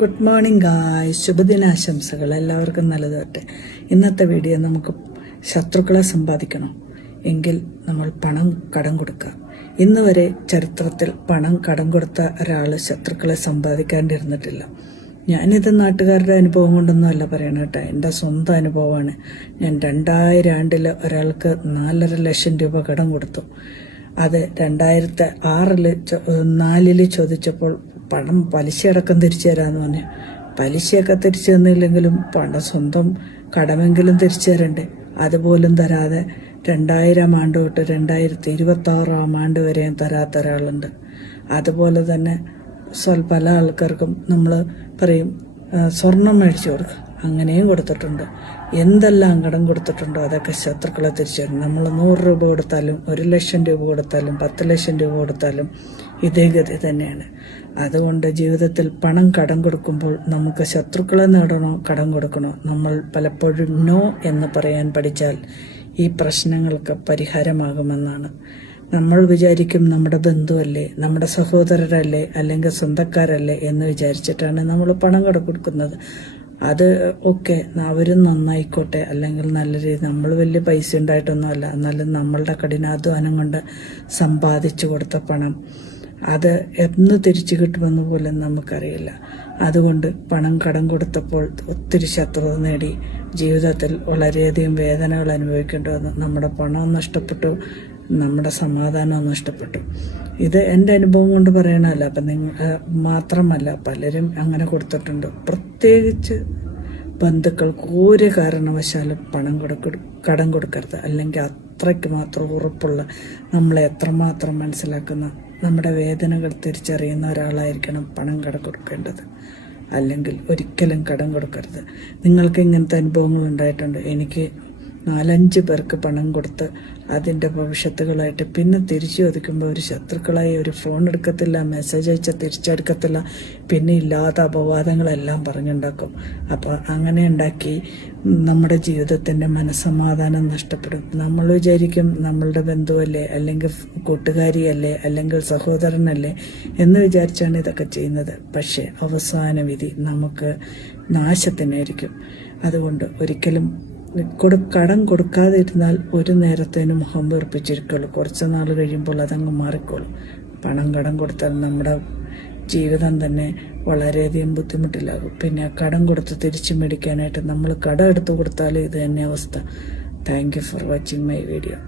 Good morning guys, ശുഭദിനാശംസകൾ. എല്ലാവർക്കും നല്ലതാവട്ടെ. ഇന്നത്തെ video നമുക്ക് ശത്രുക്കളെ സമ്പാദിക്കണം എങ്കിൽ നമ്മൾ പണം കടം കൊടുക്കുക. ഇന്ന് വരെ ചരിത്രത്തിൽ പണം കടം കൊടുത്ത ഒരാൾ ശത്രുക്കളെ സമ്പാദിക്കാണ്ടിരുന്നിട്ടില്ല. ഞാനിത് നാട്ടുകാരുടെ അനുഭവം കൊണ്ടൊന്നും അല്ല പറയണ കേട്ടോ, എൻ്റെ സ്വന്തം അനുഭവമാണ്. ഞാൻ 2000 ആണ്ടിൽ ഒരാൾക്ക് 4.5 ലക്ഷം രൂപ കടം കൊടുത്തു. അത് 2004 ചോദിച്ചപ്പോൾ പണം പലിശയടക്കം തിരിച്ചു തരാമെന്ന് പറഞ്ഞു. പലിശയൊക്കെ തിരിച്ചു തന്നില്ലെങ്കിലും പണം സ്വന്തം കടമെങ്കിലും തിരിച്ചു തരണ്ടേ. അതുപോലും തരാതെ 2000 ആണ്ട് തൊട്ട് 2026 ആണ്ട് വരെയും തരാത്ത ഒരാളുണ്ട്. അതുപോലെ തന്നെ പല ആൾക്കാർക്കും നമ്മൾ പറയും സ്വർണം മേടിച്ചു കൊടുക്കുക, അങ്ങനെയും കൊടുത്തിട്ടുണ്ട്. എന്തെല്ലാം കടം കൊടുത്തിട്ടുണ്ടോ അതൊക്കെ ശത്രുക്കളെ തിരിച്ചു തരും. നമ്മൾ 100 രൂപ കൊടുത്താലും 1 ലക്ഷം രൂപ കൊടുത്താലും 10 ലക്ഷം രൂപ കൊടുത്താലും ഇതേ ഗതി തന്നെയാണ്. അതുകൊണ്ട് ജീവിതത്തിൽ പണം കടം കൊടുക്കുമ്പോൾ നമുക്ക് ശത്രുക്കളെ നേടണോ കടം കൊടുക്കണോ, നമ്മൾ പലപ്പോഴും നോ എന്ന് പറയാൻ പഠിച്ചാൽ ഈ പ്രശ്നങ്ങൾക്ക് പരിഹാരമാകുമെന്നാണ്. നമ്മൾ വിചാരിക്കും നമ്മുടെ ബന്ധുവല്ലേ, നമ്മുടെ സഹോദരരല്ലേ, അല്ലെങ്കിൽ സ്വന്തക്കാരല്ലേ എന്ന് വിചാരിച്ചിട്ടാണ് നമ്മൾ പണം കൊടുക്കുന്നത്. അത് ഓക്കെ, അവരും നന്നായിക്കോട്ടെ, അല്ലെങ്കിൽ നല്ല രീതി നമ്മൾ വലിയ പൈസ ഉണ്ടായിട്ടൊന്നുമല്ല, എന്നാലും നമ്മളുടെ കഠിനാധ്വാനം കൊണ്ട് സമ്പാദിച്ചു കൊടുത്ത പണം അത് എന്ന് തിരിച്ചു കിട്ടുമെന്ന് പോലും നമുക്കറിയില്ല. അതുകൊണ്ട് പണം കടം കൊടുത്തപ്പോൾ ഒത്തിരി ശത്രുത നേടി ജീവിതത്തിൽ വളരെയധികം വേദനകൾ അനുഭവിക്കേണ്ടി വന്നു. നമ്മുടെ പണം നഷ്ടപ്പെട്ടു, നമ്മുടെ സമാധാനം നഷ്ടപ്പെട്ടു. ഇത് എൻ്റെ അനുഭവം കൊണ്ട് പറയണമല്ല, അപ്പം നിങ്ങൾ മാത്രമല്ല പലരും അങ്ങനെ കൊടുത്തിട്ടുണ്ട്. പ്രത്യേകിച്ച് ബന്ധുക്കൾക്ക് ഒരു കാരണവശാലും കടം കൊടുക്കരുത്. അല്ലെങ്കിൽ അത്രയ്ക്ക് മാത്രം ഉറപ്പുള്ള, നമ്മളെ എത്രമാത്രം മനസ്സിലാക്കുന്ന, നമ്മുടെ വേദനകൾ തിരിച്ചറിയുന്ന ഒരാളായിരിക്കണം പണം കടം കൊടുക്കേണ്ടത്. അല്ലെങ്കിൽ ഒരിക്കലും കടം കൊടുക്കരുത്. നിങ്ങൾക്ക് ഇങ്ങനത്തെ അനുഭവങ്ങൾ ഉണ്ടായിട്ടുണ്ട്. എനിക്ക് 4-5 പേർക്ക് പണം കൊടുത്ത് അതിൻ്റെ ഭവിഷ്യത്തുകളായിട്ട് പിന്നെ തിരിച്ചു ചോദിക്കുമ്പോൾ ഒരു ശത്രുക്കളായി ഒരു ഫോൺ എടുക്കത്തില്ല, മെസ്സേജ് അയച്ചാൽ തിരിച്ചെടുക്കത്തില്ല, പിന്നെ ഇല്ലാത്ത അപവാദങ്ങളെല്ലാം പറഞ്ഞുണ്ടാക്കും. അപ്പോൾ അങ്ങനെ ഉണ്ടാക്കി നമ്മുടെ ജീവിതത്തിൻ്റെ മനസ്സമാധാനം നഷ്ടപ്പെടും. നമ്മൾ വിചാരിക്കും നമ്മളുടെ ബന്ധുവല്ലേ, അല്ലെങ്കിൽ കൂട്ടുകാരിയല്ലേ, അല്ലെങ്കിൽ സഹോദരനല്ലേ എന്ന് വിചാരിച്ചാണ് ഇതൊക്കെ ചെയ്യുന്നത്. പക്ഷേ അവസാന വിധി നമുക്ക് നാശത്തിനായിരിക്കും. അതുകൊണ്ട് ഒരിക്കലും കടം കൊടുക്കാതെ ഇരുന്നാൽ ഒരു നേരത്തേന് മുഖം വീർപ്പിച്ചിരിക്കുള്ളൂ. കുറച്ച് നാൾ കഴിയുമ്പോൾ അതങ്ങ് മാറിക്കോളും. പണം കടം കൊടുത്താൽ നമ്മുടെ ജീവിതം തന്നെ വളരെയധികം ബുദ്ധിമുട്ടിലാകും. പിന്നെ കടം കൊടുത്ത് തിരിച്ചു മേടിക്കാനായിട്ട് നമ്മൾ കടം എടുത്തു കൊടുത്താൽ ഇത് തന്നെ അവസ്ഥ. Thank you for watching my video.